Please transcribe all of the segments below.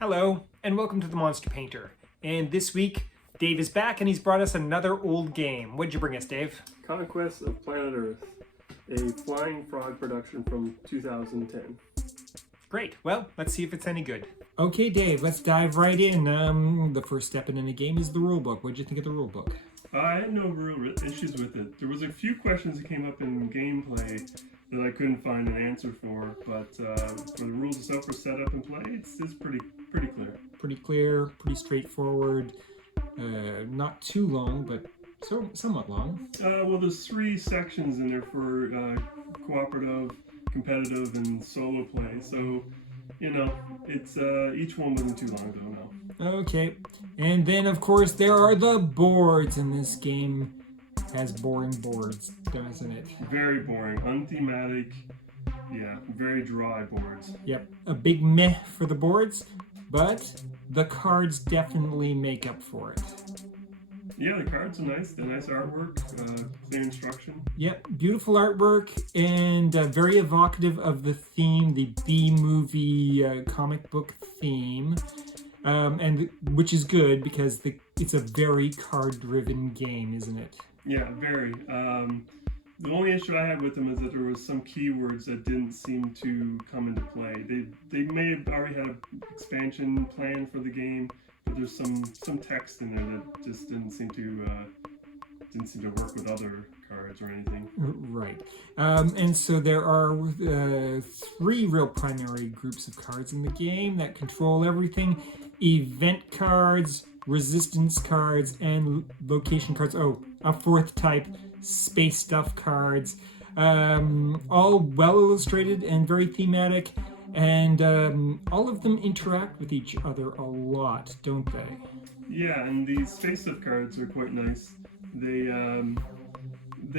Hello, and welcome to the Monster Painter. And this week, Dave is back and he's brought us another old game. What'd you bring us, Dave? Conquest of Planet Earth, a flying frog production from 2010. Great. Well, let's see if it's any good. Okay, Dave, let's dive right in. The first step in any game is the rulebook. What'd you think of the rulebook? I had no real issues with it. There was a few questions that came up in gameplay that I couldn't find an answer for, but for the rules itself for setup and play, it's pretty clear. Pretty clear, pretty straightforward. Not too long, but somewhat long. Well, there's 3 sections in there for cooperative, competitive, and solo play. So, you know, it's each one wasn't too long though. No. Okay, and then of course there are the boards, and this game has boring boards, doesn't it? Very boring, unthematic. Yeah, very dry boards. Yep, a big meh for the boards, but the cards definitely make up for it. Yeah, the cards are nice. They're nice artwork, clear instruction. Yep, beautiful artwork and very evocative of the theme, the B-movie comic book theme, and which is good because it's a very card-driven game, isn't it? Yeah, very. The only issue I had with them is that there was some keywords that didn't seem to come into play. They may have already had an expansion plan for the game, but there's some text in there that just didn't seem to work with other cards or anything. Right. And so there are 3 real primary groups of cards in the game that control everything: event cards, resistance cards, and location cards. Oh, a 4th type, space stuff cards. All well illustrated and very thematic, and all of them interact with each other a lot, don't they? Yeah, and these space stuff cards are quite nice. They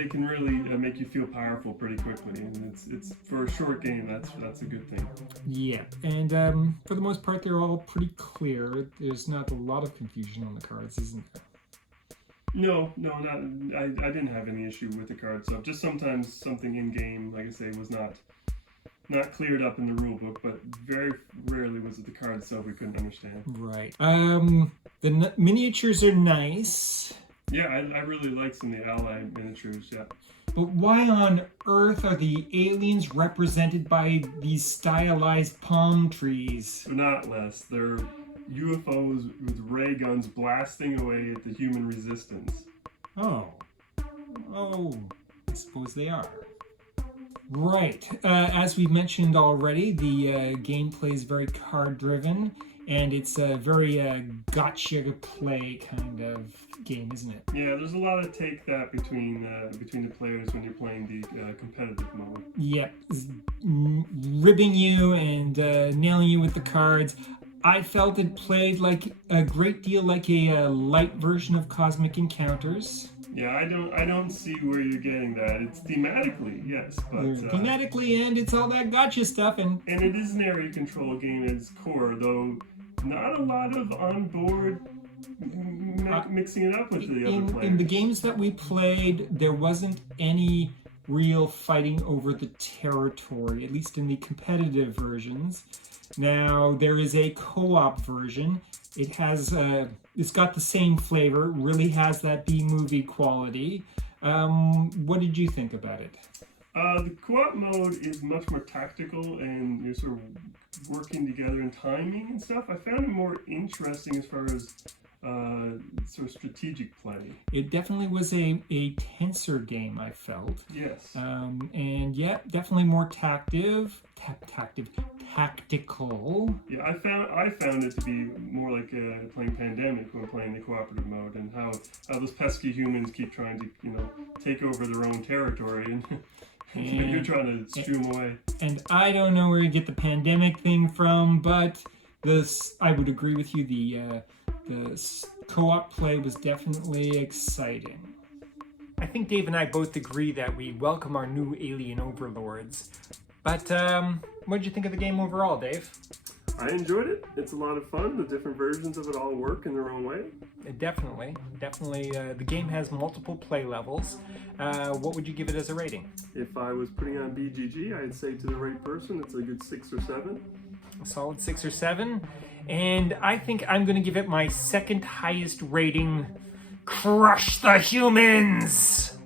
can really make you feel powerful pretty quickly, and it's for a short game. That's a good thing. Yeah, and for the most part, they're all pretty clear. There's not a lot of confusion on the cards, isn't there? No, not. I didn't have any issue with the card stuff. Just sometimes something in game, like I say, was not cleared up in the rule book, but very rarely was it the card itself we couldn't understand. Right. The miniatures are nice. Yeah, I really like some of the ally miniatures. Yeah. But why on earth are the aliens represented by these stylized palm trees? But not less. They're UFOs with ray guns blasting away at the human resistance. Oh, I suppose they are. Right. As we mentioned already, the gameplay is very card-driven, and it's a very gotcha play kind of game, isn't it? Yeah, there's a lot of take that between the players when you're playing the competitive mode. Yep, ribbing you and nailing you with the cards. I felt it played like a great deal like a light version of Cosmic Encounters. Yeah, I don't see where you're getting that. It's thematically, yes, but thematically, and it's all that gotcha stuff, and it is an area control game at its core, though not a lot of on-board mixing it up with the other players. In the games that we played, there wasn't any real fighting over the territory, at least in the competitive versions. Now, there is a co-op version. It has, it's got the same flavor, really has that B-movie quality. What did you think about it? The co-op mode is much more tactical, and you're sort of working together in timing and stuff. I found it more interesting as far as sort of strategic play. It definitely was a tenser game, I felt. Yes. And yeah, definitely more tactical. Yeah, I found it to be more like playing Pandemic when playing the cooperative mode, and how those pesky humans keep trying to take over their own territory, and you're trying to shoo them away. And I don't know where you get the Pandemic thing from, but I would agree with you. The co-op play was definitely exciting. I think Dave and I both agree that we welcome our new alien overlords. But what did you think of the game overall, Dave? I enjoyed it. It's a lot of fun. The different versions of it all work in their own way. Definitely. The game has multiple play levels. What would you give it as a rating? If I was putting on BGG, I'd say to the right person, it's a good 6 or 7. A solid 6 or 7. and I think I'm going to give it my second highest rating. Crush the humans!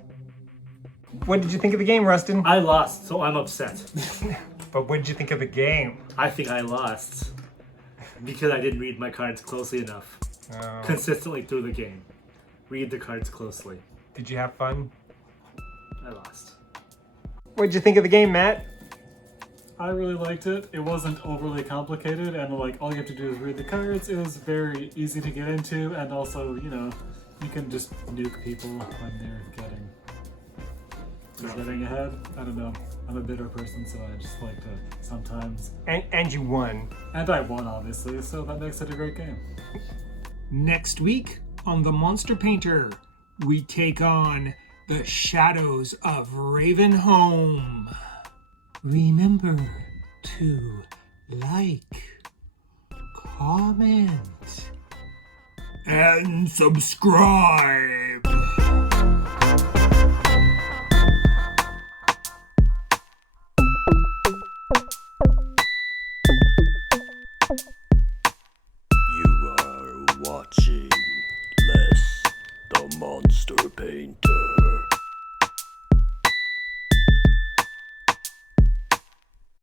What did you think of the game, Rustin? I lost, so I'm upset. But what did you think of the game? I think I lost because I didn't read my cards closely enough. Consistently through the game. Read the cards closely. Did you have fun? I lost. What did you think of the game, Matt? I really liked it. It wasn't overly complicated, and like all you have to do is read the cards. It was very easy to get into, and also, you know, you can just nuke people when they're getting ahead. I don't know. I'm a bitter person, so I just like to sometimes. And you won. And I won, obviously, so that makes it a great game. Next week on The Monster Painter, we take on the Shadows of Ravenholm. Remember to like, comment, and subscribe. You are watching Les the Monster Painter.